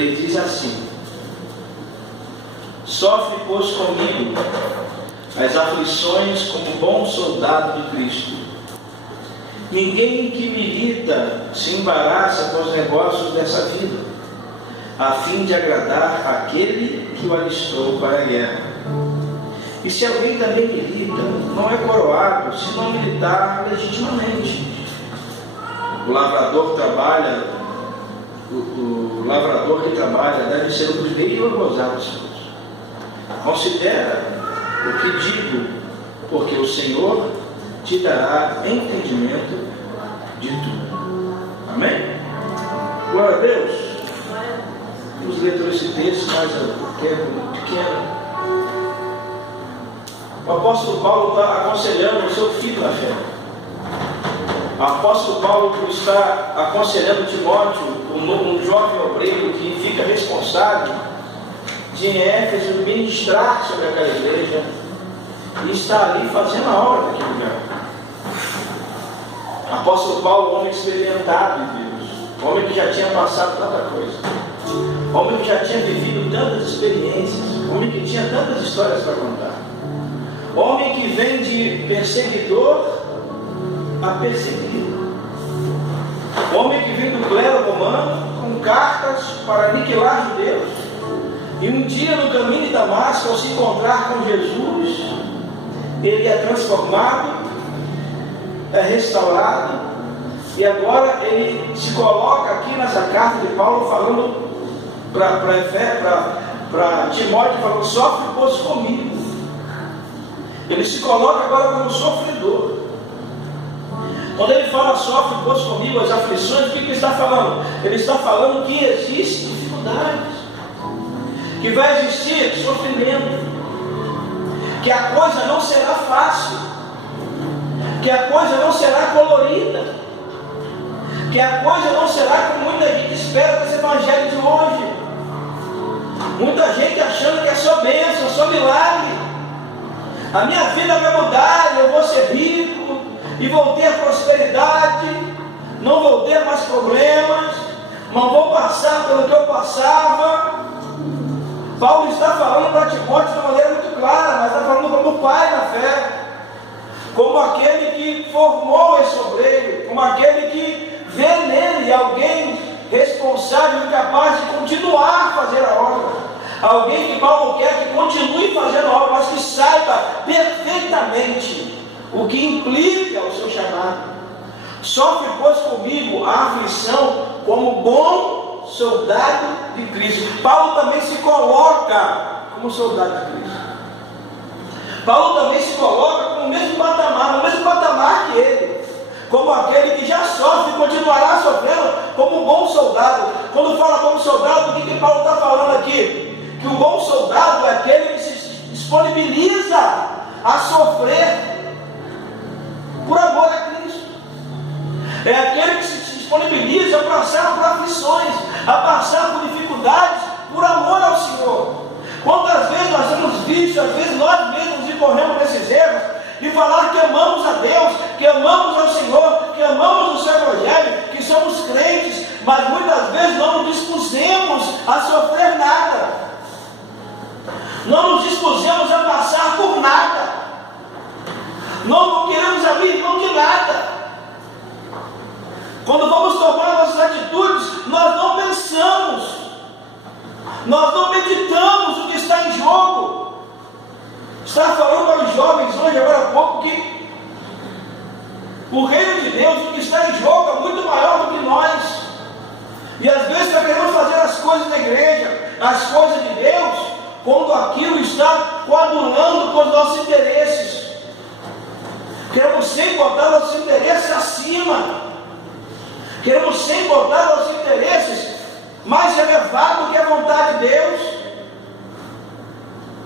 3 diz assim: sofre, pois, comigo as aflições como bom soldado de Cristo. Ninguém que milita se embaraça com os negócios dessa vida, a fim de agradar aquele que o alistou para a guerra. E se alguém também milita, não é coroado se não militar legitimamente. O lavrador que trabalha deve ser o primeiro a gozar dos seus. Considera o que digo, porque o Senhor te dará entendimento de tudo. Amém? Glória a Deus. Vamos ler todo esse texto, mas o tempo muito pequeno. O apóstolo Paulo está aconselhando o seu filho na fé. O apóstolo Paulo está aconselhando Timóteo, um jovem obreiro que fica responsável de em Éfeso ministrar sobre aquela igreja e está ali fazendo a obra daquele lugar. O apóstolo Paulo, homem experimentado em Deus, homem que já tinha passado tanta coisa, homem que já tinha vivido tantas experiências, homem que tinha tantas histórias para contar, homem que vem de perseguidor a perseguido, homem que vem do clero romano com cartas para aniquilar judeus, e um dia no caminho de Damasco, ao se encontrar com Jesus, ele é transformado, é restaurado, e agora ele se coloca aqui nessa carta de Paulo falando para Timóteo, falando: sofre, pois, comigo. Ele se coloca agora como sofredor. Quando ele fala sofre, pois, comigo as aflições, o que ele está falando? Ele está falando que existem dificuldades, que vai existir sofrimento, que a coisa não será fácil, que a coisa não será colorida, que a coisa não será como muita gente espera desse evangelho de hoje. Muita gente achando que é só bênção, só milagre. A minha vida vai mudar, eu vou ser rico e vou ter prosperidade, não vou ter mais problemas, não vou passar pelo que eu passava. Paulo está falando para Timóteo de uma maneira muito clara, mas está falando como pai na fé, como aquele que formou esse obreiro, como aquele que vê nele alguém responsável e capaz de continuar a fazer a obra, alguém que Paulo quer que continue fazendo a obra, mas que saiba perfeitamente o que implica o seu chamado. Sofre, pois, comigo a aflição como bom soldado de Cristo. Paulo também se coloca como soldado de Cristo. Paulo também se coloca no mesmo patamar que ele, como aquele que já sofre e continuará sofrendo como bom soldado. Quando fala como soldado, o que Paulo está falando aqui? Que o bom soldado é aquele que se disponibiliza a sofrer por amor a Cristo. É aquele que se disponibiliza a passar por aflições, a passar por dificuldades por amor ao Senhor. Quantas vezes nós temos visto, às vezes nós mesmos incorremos nesses erros, de falar que amamos a Deus, que amamos ao Senhor, que amamos o seu Evangelho, que somos crentes, mas muitas vezes não nos dispusemos a sofrer nada, não nos dispusemos a passar por nada, não queremos abrir mão de nada. Quando vamos tomar nossas atitudes, nós não pensamos, nós não meditamos o que está em jogo. Estava falando para os jovens hoje, agora há pouco, que o reino de Deus, o que está em jogo é muito maior do que nós. E às vezes nós queremos fazer as coisas da igreja, as coisas de Deus, quando aquilo está coadunando com os nossos interesses. Queremos sempre botar nossos interesses acima. Queremos sempre botar nossos interesses mais elevados do que a vontade de Deus.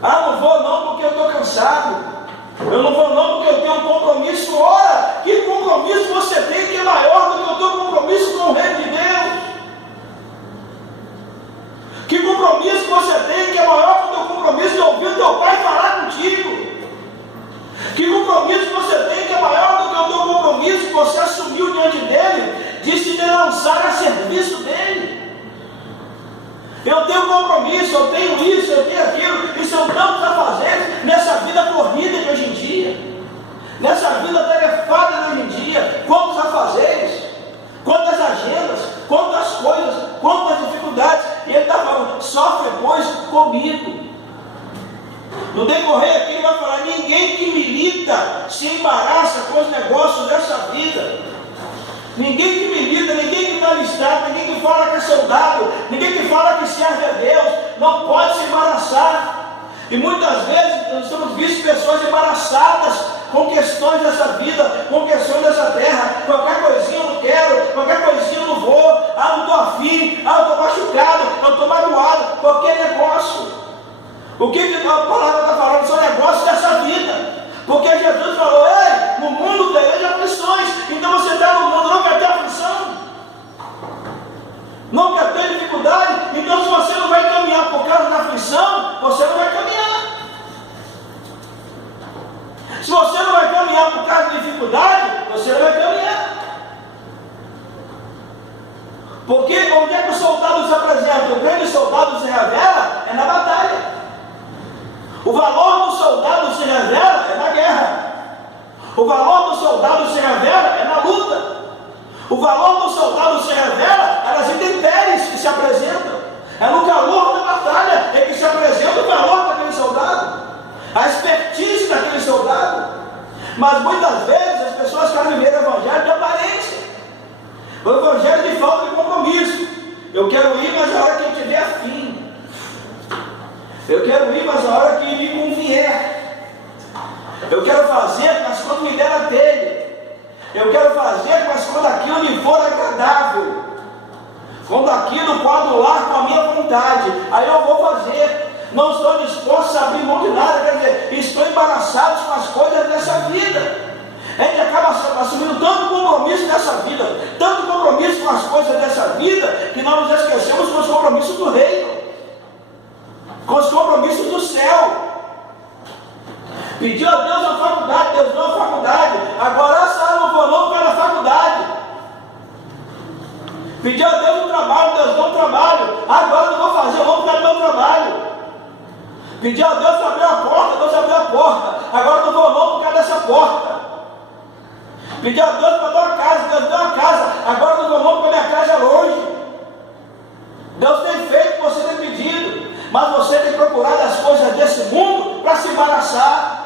Ah, não vou não porque eu estou cansado. Eu não vou não porque eu tenho um compromisso. Ora, que compromisso você tem que é maior do que o teu compromisso com o reino de Deus? Que compromisso você tem que é maior do que o teu compromisso de ouvir o teu pai falar contigo? Que compromisso você tem que é maior do que o teu compromisso que você assumiu diante dele, de se lançar a serviço dele? Eu tenho compromisso, eu tenho isso, eu tenho aquilo, e são tantos afazeres nessa vida corrida de hoje em dia, nessa vida tarefada de hoje em dia. Quantos afazeres, quantas agendas, quantas coisas, quantas dificuldades, e ele está falando, sofre pois comigo. No decorrer aqui ele vai falar, ninguém que milita se embaraça com os negócios dessa vida. Ninguém que milita, ninguém que está listado, ninguém que fala que é soldado, ninguém que fala que serve a Deus, não pode se embaraçar. E muitas vezes nós temos visto pessoas embaraçadas com questões dessa vida, com questões dessa terra. Qualquer coisinha eu não quero, qualquer coisinha eu não vou, não estou afim, eu estou machucado, eu estou magoado, qualquer negócio. O que a palavra está falando? São negócios dessa vida. Porque Jesus falou, ei, no mundo tereis aflições. Então você está no mundo, não quer ter aflição, não quer ter dificuldade. Então se você não vai caminhar por causa da aflição, você não vai caminhar. Se você não vai caminhar por causa da dificuldade, você não vai caminhar. Porque onde é que o soldado se apresenta? O grande soldado se revela é na batalha. O valor do soldado se revela é na guerra. O valor do soldado se revela é na luta. O valor do soldado se revela é nas intempéries que se apresentam. É no calor da batalha é que se apresenta o valor daquele soldado, a expertise daquele soldado. Mas muitas vezes as pessoas querem viver o evangelho de aparência, o evangelho de falta de compromisso. Eu quero ir, mas a hora que eu tiver afim. Eu quero ir, mas a hora que me convier. Eu quero fazer, mas quando me der a telha. Eu quero fazer, mas quando aquilo me for agradável. Quando aquilo coadular com a minha vontade, aí eu vou fazer. Não estou disposto a abrir mão de nada, quer dizer, estou embaraçado com as coisas dessa vida. A gente acaba assumindo tanto compromisso nessa vida, tanto compromisso com as coisas dessa vida, que nós nos esquecemos com os compromissos do reino, com os compromissos do céu. Pediu a Deus a faculdade, Deus deu a faculdade. Agora essa não vou não para a faculdade. Pediu a Deus um trabalho, Deus deu um trabalho. Agora não vou fazer, eu vou para o meu trabalho. Pediu a Deus para abrir a porta, Deus abriu a porta. Agora não vou não por causa dessa porta. Pediu a Deus para dar uma casa, Deus deu uma casa. Agora não vou não porque a minha casa é longe. Deus tem feito o que você tem pedido, mas você tem procurado as coisas desse mundo para se embaraçar,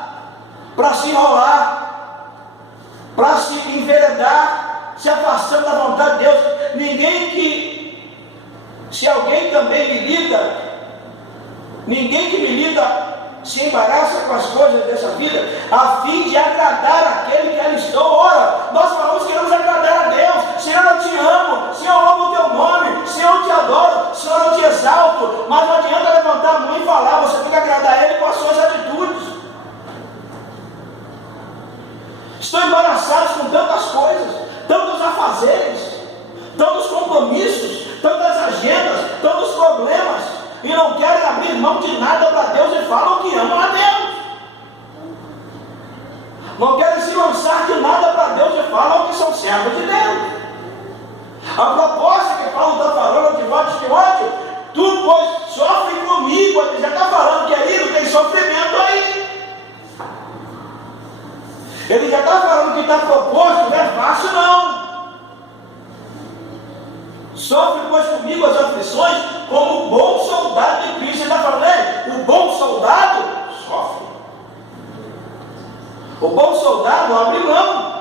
para se enrolar, para se enveredar, se afastando da vontade de Deus. Ninguém que, se alguém também milita, ninguém que milita se embaraça com as coisas dessa vida, a fim de agradar aquele que alistou. Ora, nós falamos que queremos agradar a Deus. Senhor, eu te amo, Senhor, eu amo o teu nome, Senhor, eu te adoro, Senhor, eu te exalto. Mas não adianta levantar a mão e falar, você tem que agradar Ele com as suas atitudes. Estou embaraçado com tantas coisas, tantos afazeres, tantos compromissos, tantas agendas, tantos problemas, e não querem abrir mão de nada para Deus e falam que amam a Deus. Não querem se lançar de nada para Deus e falam que são servos de Deus. A proposta que Paulo está falando, Timóteo, tu pois sofre comigo. Ele já está falando que aí não tem sofrimento aí. Ele já está falando que está proposto, não é fácil não. Sofre pois comigo as aflições como bom soldado de Cristo. Ele está falando, o bom soldado sofre. O bom soldado abre mão.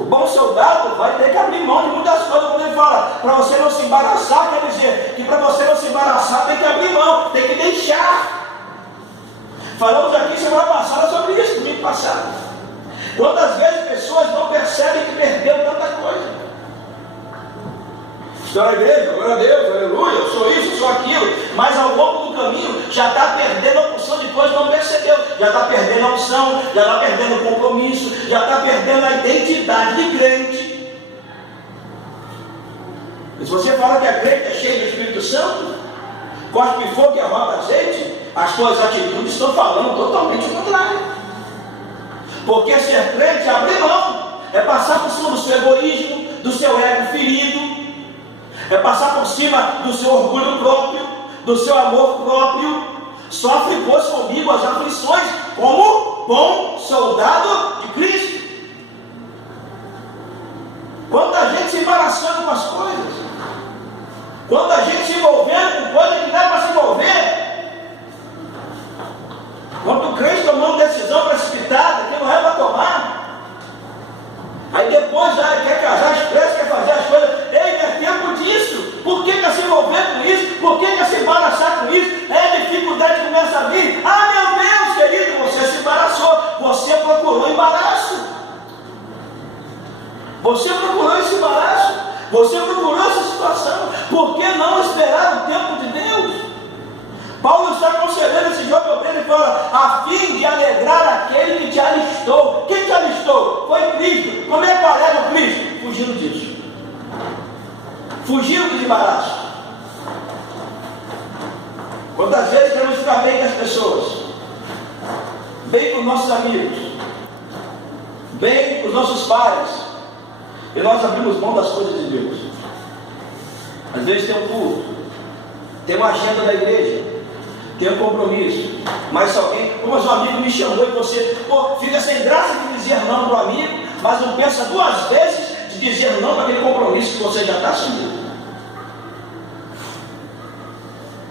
O bom soldado vai ter que abrir mão de muitas coisas. Quando ele fala, para você não se embaraçar, quer dizer que para você não se embaraçar tem que abrir mão, tem que deixar. Falamos aqui semana passada sobre isso, domingo passado. Quantas vezes pessoas não percebem que perderam tanta coisa. Estou na igreja, glória a Deus, aleluia, eu sou isso, eu sou aquilo, mas ao longo do caminho já está perdendo a porção de coisas que não percebeu, já está perdendo a unção, já está perdendo o compromisso, já está perdendo a identidade de crente. E se você fala que a crente é cheia do Espírito Santo, corte que fogo e arrota azeite, as suas atitudes estão falando totalmente o contrário. Porque ser crente é abrir mão, é passar por cima do seu egoísmo, do seu ego ferido, é passar por cima do seu orgulho próprio, do seu amor próprio. Sofre, pois, comigo as aflições, como bom soldado de Cristo. Quanta gente se embaraçando com as coisas, quanta gente se envolvendo com coisas que não é para se envolver, quanto crente tomando decisão precipitada, que não é para tomar, aí depois já quer casar às pressas, quer fazer as coisas. Ei, não é tempo disso. Por que quer se envolver com isso? Por que quer se embaraçar com isso? É dificuldade que começa a vir. Ah, meu Deus, querido, você se embaraçou, você procurou embaraço. Você procurou esse embaraço, você procurou essa situação. Por que não esperar o tempo de Deus? Paulo está aconselhando esse jovem obreiro e fala: a fim de alegrar aquele que te alistou. Quem te alistou? Foi Cristo. Como é que alega o Cristo? Fugindo disso, fugindo do embaraço. Quantas vezes queremos ficar bem com as pessoas, bem com os nossos amigos, bem com os nossos pais, e nós abrimos mão das coisas de Deus. Às vezes tem um culto, tem uma agenda da igreja, tem um compromisso, mas se alguém, como seu amigo me chamou e você fica sem graça de dizer não para o amigo, mas não pensa duas vezes de dizer não para aquele compromisso que você já está assumindo.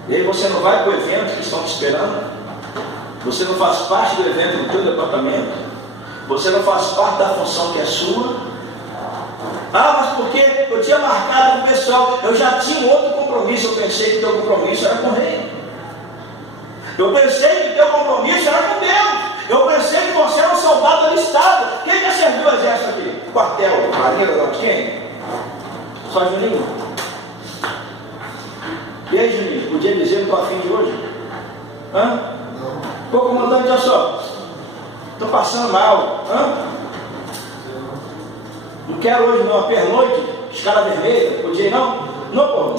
E aí você não vai para o evento que estão te esperando, você não faz parte do evento do teu departamento, você não faz parte da função que é sua. Ah, mas porque eu tinha marcado com o pessoal, eu já tinha outro compromisso, eu pensei que o teu compromisso era com o rei. Eu pensei que o teu compromisso era com Deus. Eu pensei que você era um soldado alistado. Quem já serviu o exército aqui? Quartel, marinha, não, quem? Só Juninho. E aí, Juninho, podia dizer que estou afim de hoje? Hã? Pô, comandante, olha só, estou passando mal. Hã? Não quero hoje não, pernoite, escala vermelha, podia ir não? Não, pô,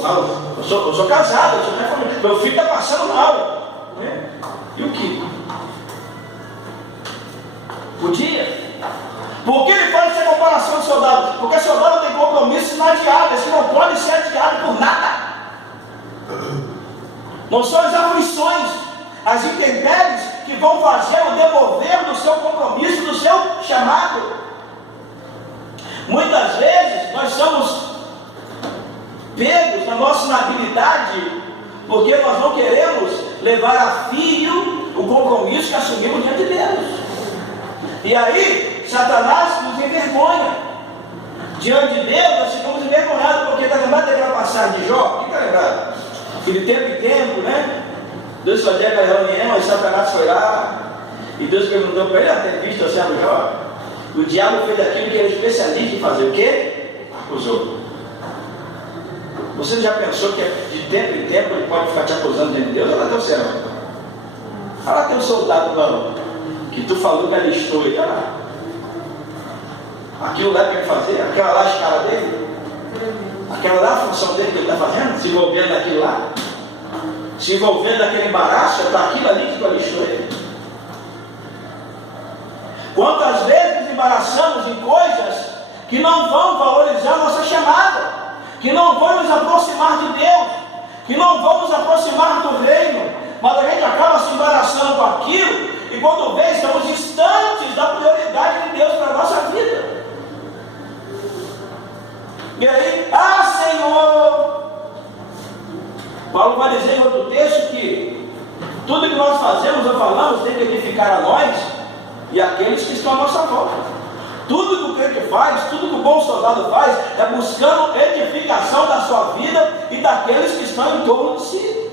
eu sou casado, eu sou minha família. Meu filho está passando mal. E o que? Podia? Por que ele faz essa comparação de soldado? Porque soldado tem compromissos inadiáveis, que não podem ser adiados por nada. Não são as aflições, as intempéries que vão fazer o devolver do seu compromisso, do seu chamado. Muitas vezes nós somos pegos na nossa inabilidade, porque nós não queremos levar a fio o compromisso que assumimos diante de Deus. E aí, Satanás nos envergonha. Diante de Deus, nós ficamos envergonhados, porque está lembrado daquela passagem de Jó? Quem está lembrado? Que de tempo em tempo, né? Deus fazia aquela reunião, e Satanás foi lá, e Deus perguntou para ele: tem visto o servo Jó? O diabo fez aquilo que era especialista em fazer o quê? Acusou. Você já pensou que de tempo em tempo ele pode ficar te acusando diante de Deus? Olha lá teu servo. Olha lá teu soldado lá, que tu falou que alistou ele. Olha lá. Aquilo lá é para ele fazer, aquela lá é a escala dele, aquela lá é a função dele que ele está fazendo, se envolvendo naquilo lá, se envolvendo naquele embaraço, é para aquilo ali que tu alistou ele. Quantas vezes nos embaraçamos em coisas que não vão valorizar a nossa chamada, que não vão nos aproximar de Deus, que não vão nos aproximar do reino, mas a gente acaba se embaraçando com aquilo, e quando vê, estamos distantes da prioridade de Deus para a nossa vida. E aí, Senhor, Paulo vai dizer em outro texto que tudo que nós fazemos ou falamos tem que edificar a nós e aqueles que estão à nossa volta. Tudo que o crente faz, tudo que o bom soldado faz, é buscando edificação da sua vida e daqueles que estão em torno de si.